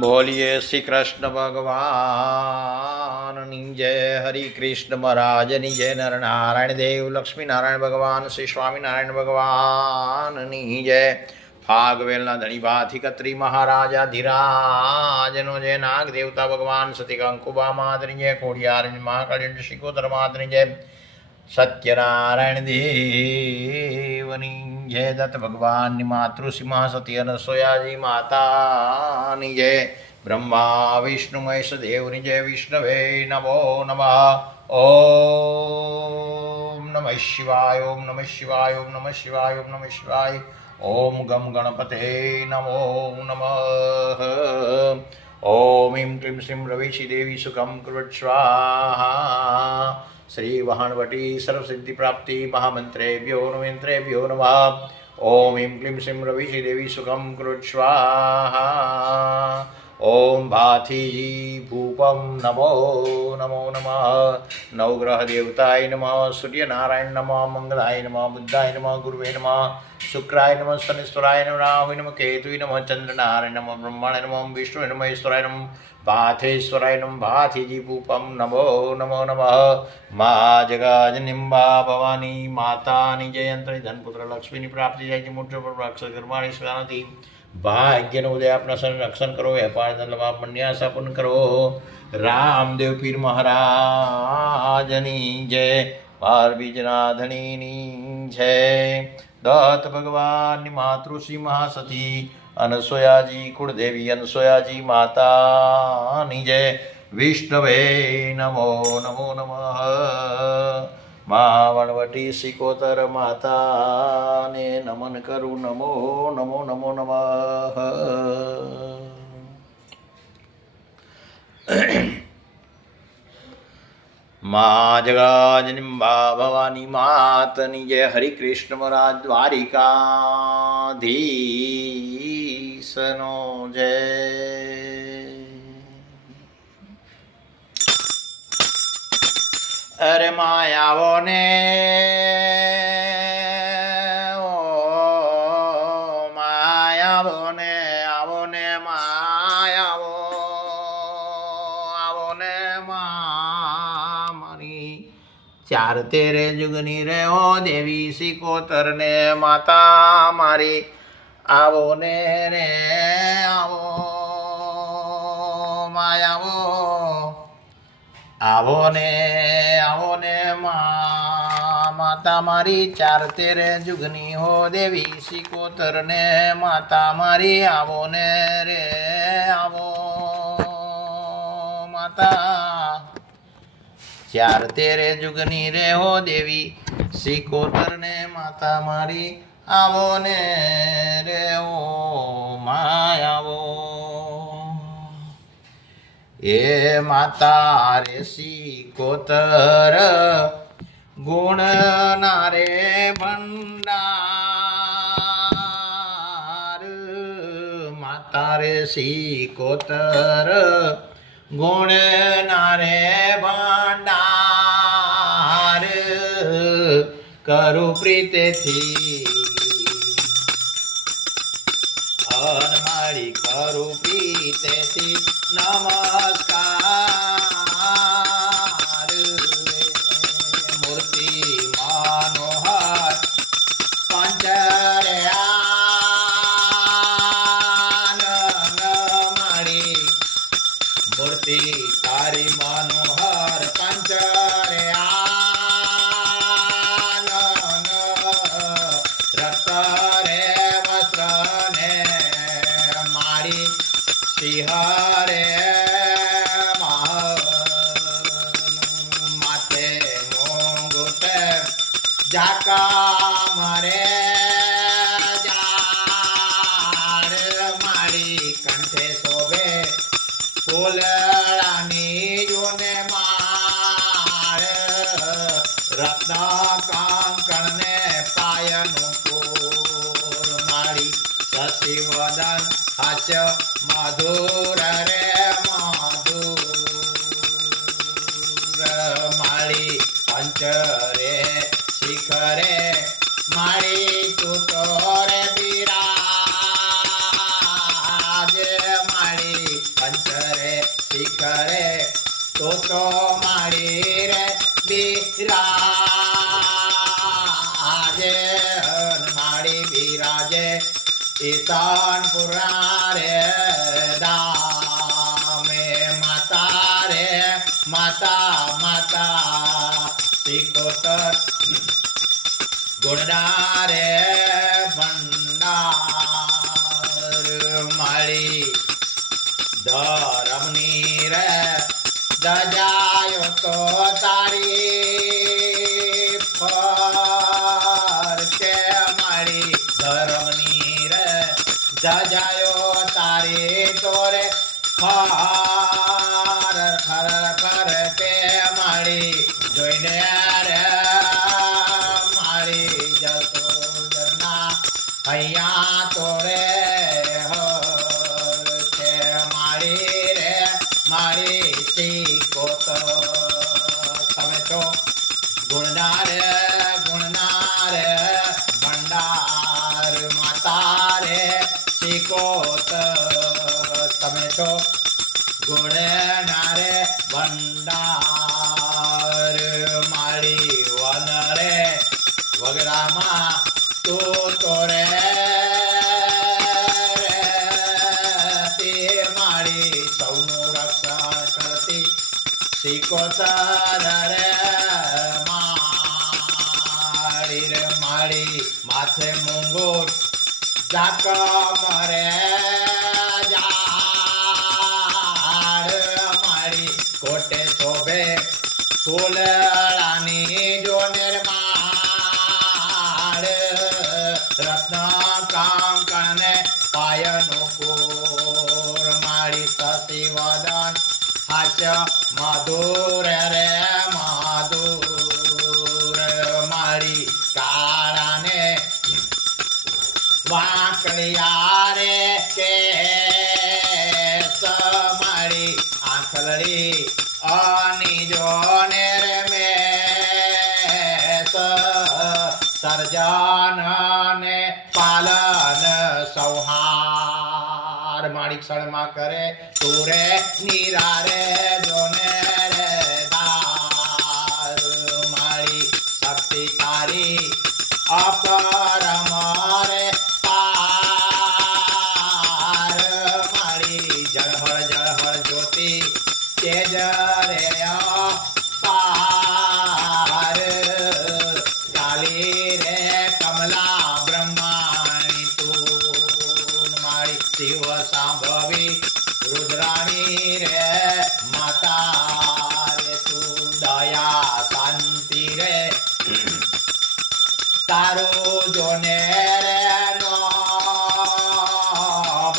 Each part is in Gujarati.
बोलिए श्री कृष्ण भगवान जय। हरि कृष्ण महाराज जय। नर नारायण देव लक्ष्मी नारायण भगवान श्री स्वामी नारायण भगवान जय। फागवेलना धनी भाथी कत्री महाराजा धीराजनो जय। नाग देवता भगवान सती कंकुबा मादरी जय। कोड़ियार महाकाली शिकोतर मादरी जय। सत्यनारायण देवनी जय। दत्त भगवान मातृसिंह सती अनसुया जी माता जय। ब्रह्मा विष्णु महेश देवनि जय। विष्णवे नमो नमः। ओम नमः शिवाय ओम नमः शिवाय ओम नमः शिवाय ओम नमः शिवाय। ओम गम गणपते नमो नमः। ओम ह्रीं क्लीं श्रीं रवीचि देवी सुखं कुर्वत् स्वाहा। श्री वहाणवटी सर्वसिद्धि प्राप्ति महामंत्रेभ्यो नमः। ओम ह्रीं क्लीं श्रीं रवीचि देवी सुखं कुर्वत् स्वाहा। ओम भाथीजी भूपम नमो नमो नमः। नवग्रह देवताय नमः। सूर्य नारायण नमः। मंगलाय नमः। बुद्धाय नमः। गुरुवे नमः। शुक्राय नमः। शनिश्वराय नमः। राहुवे नमः। केतुवे नमः। चंद्र नारायण नमः। ब्रह्मणे नमः। विष्णुवे नमः। ईश्वराय नमः। भाथेश्वराय नमः। भाथीजी भूपम नमो नमो नमः। माँ जगाजनिम्बा भवानी माता जयंत्री धनपुत्र लक्ष्मी प्राप्ति जय। मुठ्ठ पर अक्षर कर्माणी स्नाति भाग्य उदय अपना संरक्षण करो। व्यापार धन मन्यासा पुण्य करो। रामदेव पीर महाराजनी जय। पार्वतीनाथनी जय। दत्त भगवान मातृश्री महासती अनसुया जी कुलदेवी अनसुया जी माता जय। विष्णवे नमो नमो नमः। माँ वनवटी सिकोतर माता ने नमन करु नमो नमो नमो नमः। माँ जगाजनिम्बा भवानी मातनी जय। हरि कृष्ण महाराज द्वारिकाधीशनो जय। अरे मायावो ने ओ मायावो ने आवो ने मायावो आवो ने मारी चार तेरे जुगनी रे ओ देवी सिकोतर ने माता मारी आवो ने रे आवो मायावो आवो ने माता मारी चार तेरे जुगनी हो देवी सिकोतर ने माता मारी आवो ने रे आवो माता चार तेरे जुगनी रे हो देवी सिकोतर ने माता मारी आवो ने रे ओ मायावो। ये माता रे सिकोतर गुण नारे भंडार माता रे सिकोतर गुण नारे भंडार करु प्रीते थी अनमारी करु प्रीते थी नमस्कार मूर्ति मनोहर पंचरयान मारी मूर्ति तारी मनोहर पंचरयान रक्त रे वस्त्र ने मारी सिंहरे माथे मुंगुट जाका मरे जार मारी कंठे शोभे फूलरानी जोने मार रत्न कंकण ने पायनु फूल मारी शशिवदन हास्य मधुर रे मधुर मारी पंचरे शिखरे मारी तू तोरे विराज मारी ઈશાન પુરા રે દામે માતા રે માતા માતા સિકોતર ગુણના રે ભંડાર મારી ધરમની રે દજાયો તો તારી ફર કે મારી ધરમની રે દજાયો તારી તોરે ફર ફર ફર કે મારી જોઈને રે મારી જસોદરના અહીંયા તોરે છે મારી રે મારી શીખોત તમે તો ગુણનાર ભંડાર માતા રે શીખોત તમે તો ગુણનાર ભંડાર મારી વન રે વગડામાં તું તો રે તે મારી સૌનું રક્ષણ કરતી સિકોતર રે મારી રે મારી માથે મુંગુર જાકમ રે જાડ મારી કોટે શોભે ફૂલડાની જોનેર માળ રત્ન કાંકણે પાયનો કોર મારી સતી વદન હાસ્ય મધુર રે મધુર મારી કાળાને વાંકડિયા રે કેસ મારી આંખલડી અનિજોને રે મેસ સર્જન ને પાલન સંહાર મારી ક્ષણમાં કરે તુરે નિરારે જોને રે દાર મારી શક્તિ તારી અપરમ રે પાર મારી જળહળ જ્યોતિ તેજ રે પાર કાલી રે કમલા બ્રહ્માણી તું મારી શિવ સાંભવી રુદ્રાણી રે માતા રે તું દયા શાંતિ રે તારું જોને રે નોમ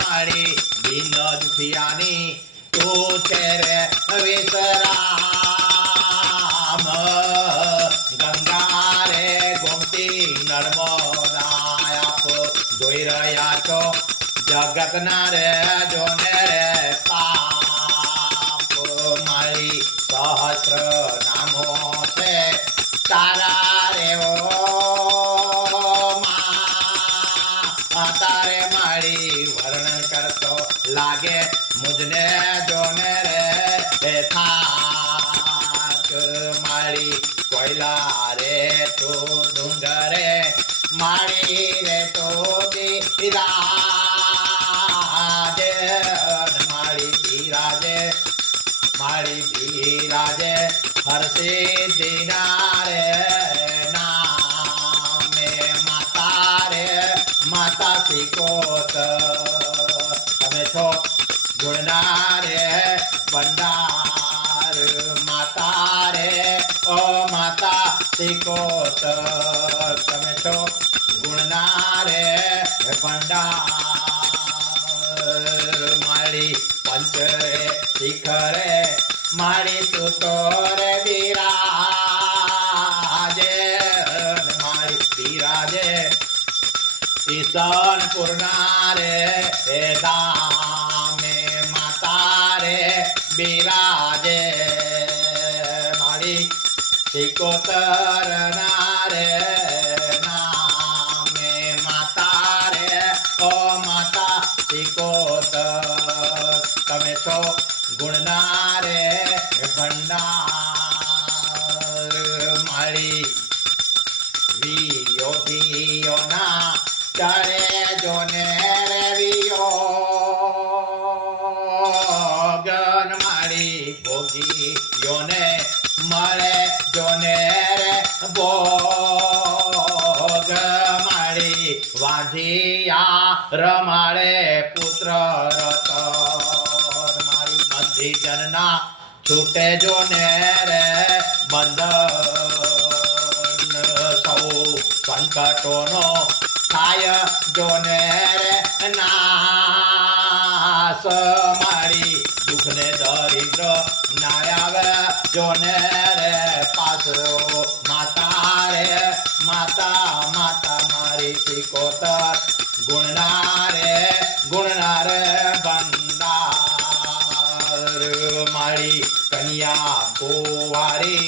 મારી દિન દુખિયાની તું છે રે વિશ્રામ ગંગા રે ગોમતી નર્મદા આપ જોઈ રહ્યા છો જગતના રે જોને રે પાપ મારી સહસ્ર નામો છે તારા રે ઓ તારે મારી વર્ણન કરતો લાગે મુજને જોને રે થાક મારી કોયલા રે તો ડુંગરે મારી રે તો બિરાજે મારી બિરાજે હરસે દિનારે નામે માતા રે માતા સિકોત તમે છો ગુણનારે ભંડાર માતા રે ઓ માતા સિકોત તમે છો ગુણનારે ભંડાર મારી પંચરે શિખરે મારી તું તો રે બિરાજે મારી બિરાજે ઈશાન પૂર્ણા રે દામે માતા રે બિરાજે મારી સિકોતર ના રે નામે માતા રે ઓ માતા સિકોતર તમે છો ગુણના રે ભંડાર મારી વિયોગીઓના ચડે જો ભોગ માળી વાંધિયા રમાડે પુત્ર રતન મારી મંદી જનના છૂટે જો ને રે બંધન સૌ સંકટોનો થાય જો ને રે નાશ મારી દુઃખને દરિદ્ર ના આવે જો ને રે પાછો માતા રે માતા માતા મારી સિકોતર ગુણના રે ભંડાર મારી કન્યા કુંવારી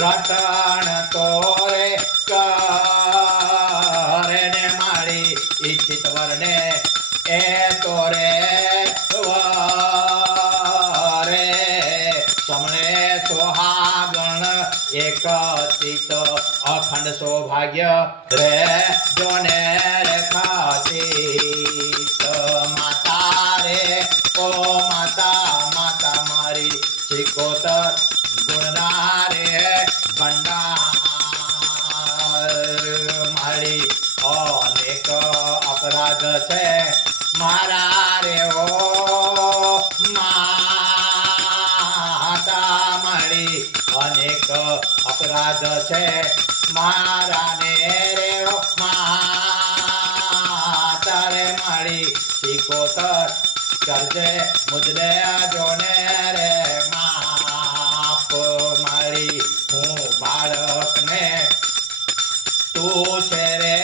રટણ તોરે કરે ને મારી ઈચ્છિત વર્ણે એ તોરે વરે સમણે સોહાગણ એક ચિત અખંડ સૌભાગ્ય રે જોને રે ખાતીત માતા રે ઓ માતા માતા મારી સિકોતર ગુણના રે ભંડાર મારી અનેક અપરાધ છે મારા રે ઓ માતા મારી અનેક અપરાધ છે મારા ને રે ઓ માતા રે મારી સિકોતર કરજે મુજને જોને રે માપ મારી હું બાળકને તું છે રે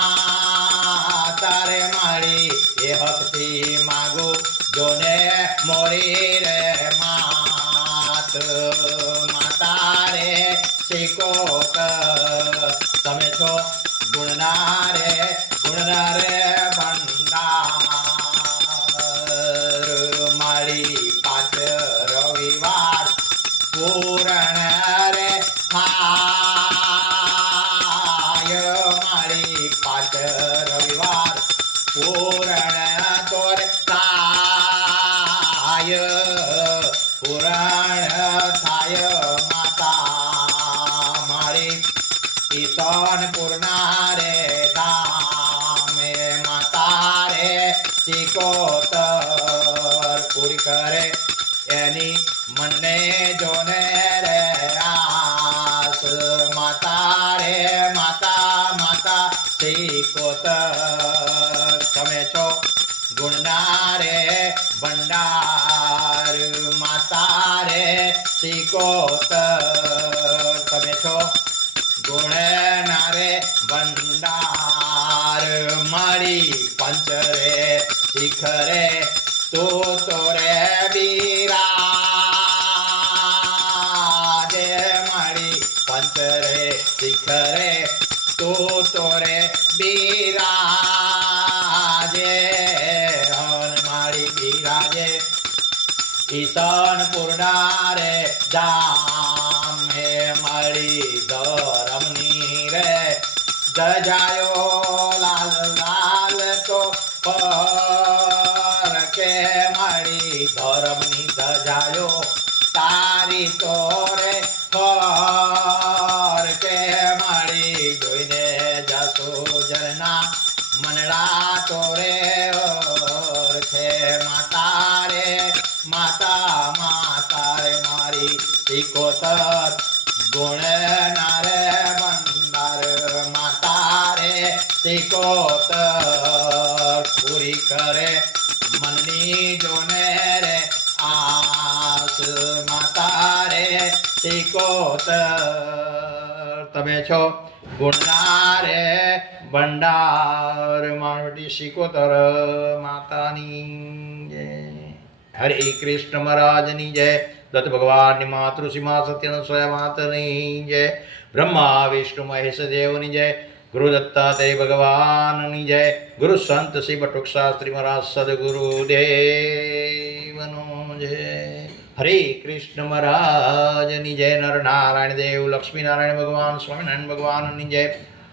માતા રે મારી એ હકથી માગું જોને મોરી રે માત માતા રે સિકોતર તમે છો ગુણના રે ભંડાર મારી પાંચ રવિવાર પૂરણ રે થાય મારી પાંચ રવિવાર પૂરણ તોર થાય પૂરણ થાય માતા મારી ઈશાન પૂર્ણા રે ધામે માતા રે સિકોતર પૂરી કરે એની મને જોને રે આસ માતા રે માતા માતા સિકોતર તમે છો ગુણના રે ભંડાર માતા રે સિકોતર તમે છો ગુણના રે ભંડાર મારી પંચરે શિખરે તો રે બિરાજે મારી પંચરે શિખરે તો રે બિરાજે મારી બિરાજે ઈશાન પૂર્ણા રે જામ હે મારી ધરમની રે જજાયો લાલ લાલ તો પર કે મારી ધરમની ધજાયો તારી તો રે પર કે મારી જોઈને જશો જરના મનડા તો રે ઓરખે માતા રે માતા માતા રે મારી સિકોતર ગુણના રે ભંડાર માતા રે સિકોતર પૂરી કરે મનની જોને રે આસ માતા રે સિકોતર તમે છો ગુણના રે ભંડાર મારી સિકોતર માતાની જય. હરે કૃષ્ણ મહારાજની જય. દત્ત ભગવાનની માતૃશ્રીમા સત્યન સ્વયં માતની જય. બ્રહ્મા વિષ્ણુ મહેશ દેવની જય. ગુરુ દત્તાત્રેય ભગવાનની જય. ગુરુ સંત શ્રી બટુક શાસ્ત્રી મહારાજ સદગુરુદેવનો જય. હરે કૃષ્ણ મહારાજની જય. નર નારાયણ દેવ લક્ષ્મી નારાયણ ભગવાન સ્વામિનારાયણ ભગવાનની જય.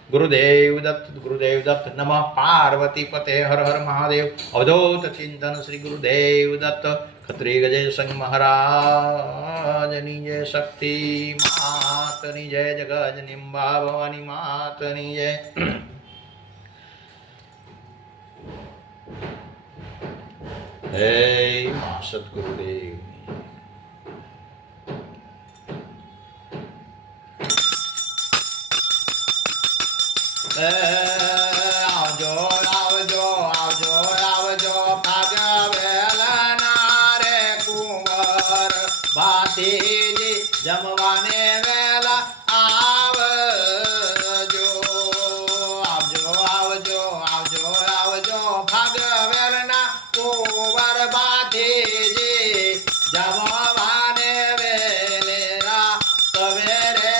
गुरुदेव दत्त नमः पार्वती पते हर हर महादेव। अवधूत चिंतन श्री गुरुदेव दत्त। खत्री गजय संग महाराजनी जय। शक्ति मातनी जय। जगजनिम्बा भवानी मातनी जय। हे मां सतगुरुदेव। આવજો આવજો આવજો આવજો ભાગવેલના રે કુંવર ભાતીજી જમવાને વેલા આવજો આવજો આવજો આવજો આવજો ભાગવેલના કુંવર ભાતીજી જમવાને વેલેરા સવેરે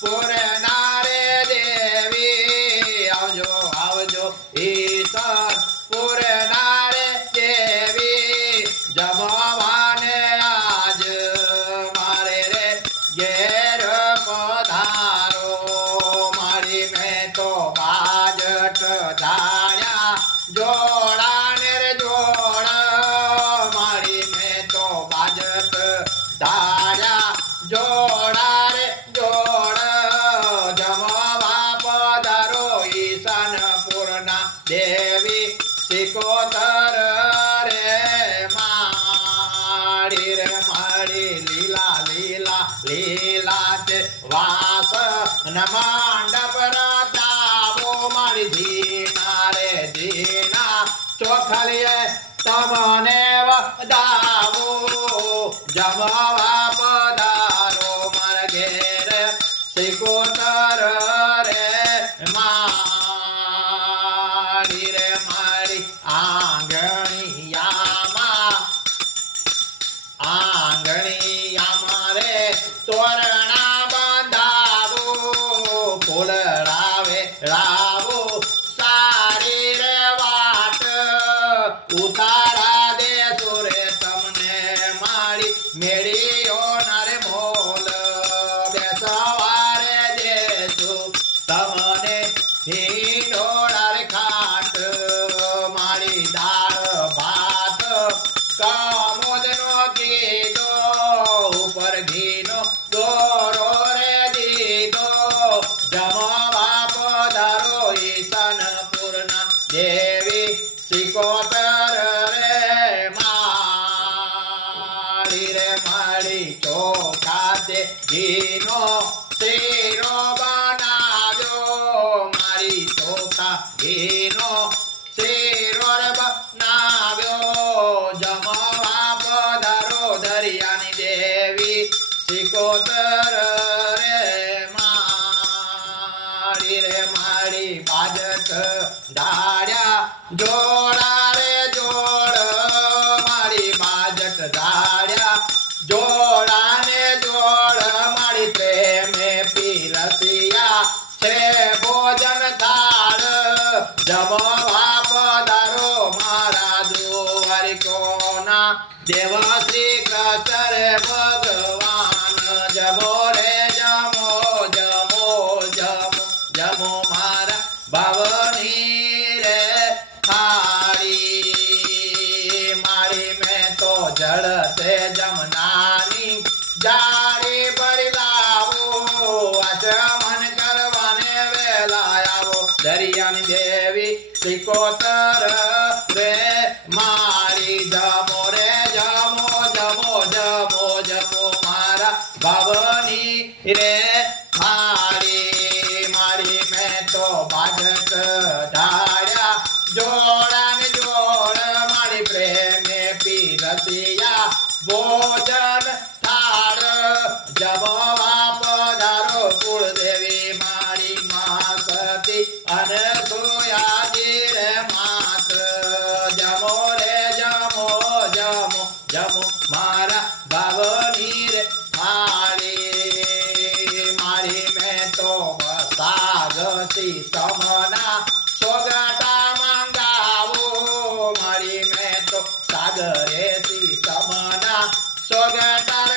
પૂરનારે દેવી આવજો આવજો ઈશ્વર પૂરનારે દેવી જમવાને આજ મારે રે ઘેર પધારો મારી મેં તો બાજટ ધાણ્યા જોડાને રે જોડ મારી મેં તો બાજટ ધાણ્યા જોડા રે જોડ દેવી સિકોતર રે માડી લીલા લીલા લીલા તે વાસ ન માંડપ રતાવો માડી ધીના રે ધીના ચોખલીએ તમને વદાવો જમવા પધારો માર ઘેર સિકોતર રે આંગણિયામાં રે તોરણા બંધાવો ફૂલ રાવો સારી રે વાટ ઉતારા દેશો રે તમને મારી મેળીઓ નરે મોલ બેસવારે દેશો તમને ઢોળા રે ખાટ મારી દાળ ભાત કામોદનો કીધો ઉપર ઘીનો દોરો રે દીધો જમવા પધારો ઈશાનપુરના દેવી સિકોતર રે માળી ચોખા તે ઘીનો શીરો બનાવ્યો મારી ચોખા ઘીનો શીરો બનાવ્યો જમવા પધારો દરિયાની દેવી સિકોતર રે માળી બાજટ ધાડ્યા જોડા રે જોડ માળી બાજટ ધાડ્યા જોડા ને જોડ માળી પ્રેમે પીરસિયા છે ભોજન થાળ જમવા પધારો મારા દ્વારિકોના દેવ શ્રી કૃષ્ણ રે ભગવાન જમો રે જમો જમો જમો જમો મારા ભાવની રે થાળી માળી મેં તો જળ તે જમનાની જાળી ભરી લાવો આચમન કરવાને વેલા આવો દરિયાની દેવી સિકોતર રે મારી જમો રે જમો જમો જમો જમો મારા ભાવની રે થાળી મારી મેં તો બાજટ ઢાળ્યા જોડા ને જોડ મારી પ્રેમે પીરસિયા ભોજન થાળ જમવા પધારો કુળદેવી મારી મા સતી અને સોયાજી રે માત જમો રે જમો જમો જમો મારા ભાવની રે થાળી મારી મેં તો સાગસી સમના સોગટા મંગાવો મારી મેં તો સાગરે સી સમના સોગટા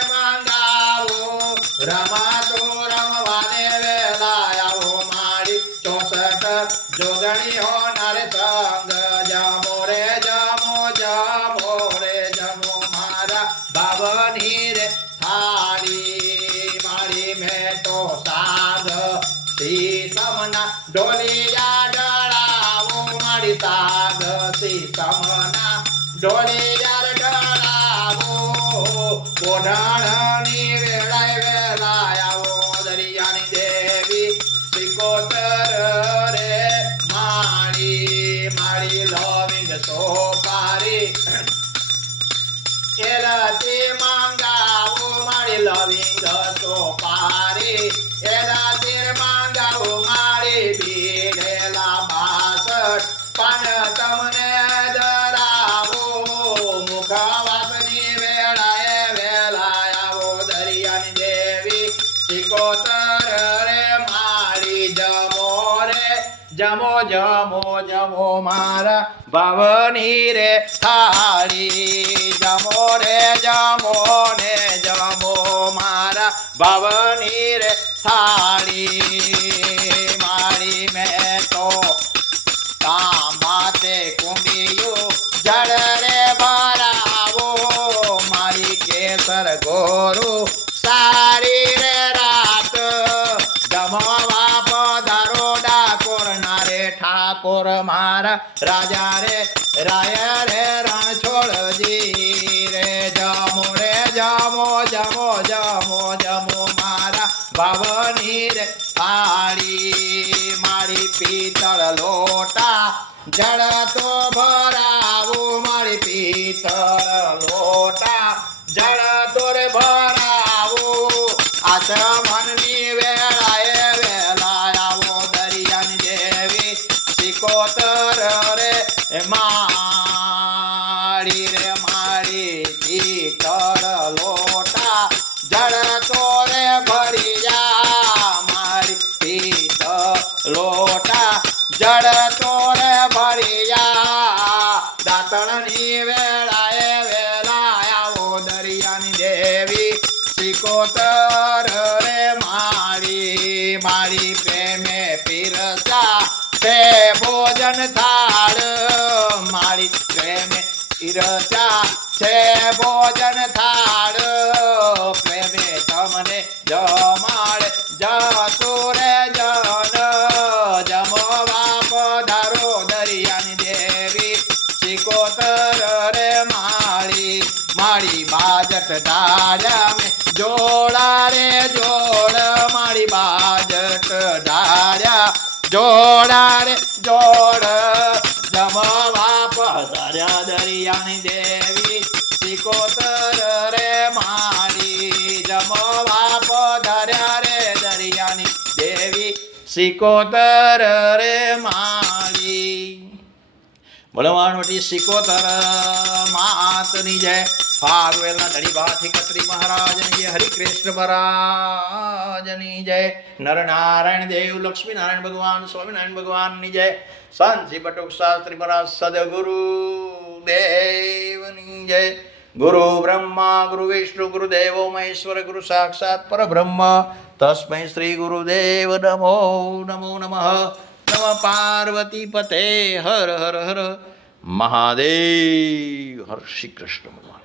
રમાતો રમવાને વેલા આવો મારી 64 જોગણીઓ નર સંગ જમો રે જમો જમો રે જમો મારા બાવની રે થાળી મારી મેં તો સાગ સમના ઢોલિયા ડળાવો મારી સાગ સમના ઢોલિયા ડળાવો કોઢાણની વેળાએ વેલાય આવો દરિયાની દેવી સિકોતર રે માળી માળી લોવિંગ સોપારી એલાથી માંગાવો માળી લોવિંગ સોપારી એલાથી માંગાવો માળી બીડેલા 62 પાન તમને ધરાવો મુખવાસની વેળાએ વેલાય આવો દરિયાની દેવી સિકોતર રે માળી જમો રે જમો જમો જમો મારા ભાવની રે થાળી જમો રે જમો ને જમો મારા ભાવની રે થાળી મારી મેં તો તાંબાતે કુંડિયું જળ રે ભરાવો મારી કેસર ગોરું સારી રે રાત જમવા પધારો ડાકોર નારે ઠાકોર મારા રાજા રે રાય રે રણછોડજી રે જમો જમો જમો જમો જમો મારા ભાવની રે થાળી મારી પિત્તળ લોટા જળ તો ભરાવો મારી પિત્તળ લોટા જળ તો રે ભરાવો આચમનની વેળાએ વેલા આવો દરિયાની દેવી સિકોતર રે માળી રે માળી પિત્તળ લોટા જળ તો રે ભરી જા મારી પિત્તળ લોટા જળ તો રે ભરી જા દાતણની વેળાએ વેલા આવો દરિયાની દેવી સિકોતર રે માળી માળી પ્રેમે પીરસા તે ભોજન થાળ માળી પ્રેમે પીરસા છે ભોજન થાળ પ્રેમે તમને જમાડે જતું રે જન જમવા પધારો દરિયાની દેવી સિકોતર રે માળી માળી બાજટ ડાળ્યા મેં જોડા રે જોડ માળી બાજટ ડાળ્યા જોડા રે જોડ જમવા પધાર્યા દરિયાની દેવી સિકોતર રે માળી જમવા પધાર્યા રે દરિયાની દેવી સિકોતર રે માળી બળવાનવટી સિકોતર માતની જય ફાગવેલના ધણી ભાથી કત્રી મહારાજની જય હરિકૃષ્ણ મહારાજની જય નરનારાયણ દેવ લક્ષ્મી નારાયણ ભગવાન સ્વામિનારાયણ ભગવાનની જય શાંતિ બટુક શાસ્ત્રી મહારાજ સદગુરુ દેવની જય ગુરુ બ્રહ્મા ગુરુ વિષ્ણુ ગુરુ દેવો મહેશ્વર ગુરુ સાક્ષાત પરબ્રહ્મ તસ્મૈ શ્રી ગુરુદેવ નમો નમો નમઃ નમ પાર્વતી પતે હર હર હર મહાદેવ હર શ્રી કૃષ્ણ ભગવાન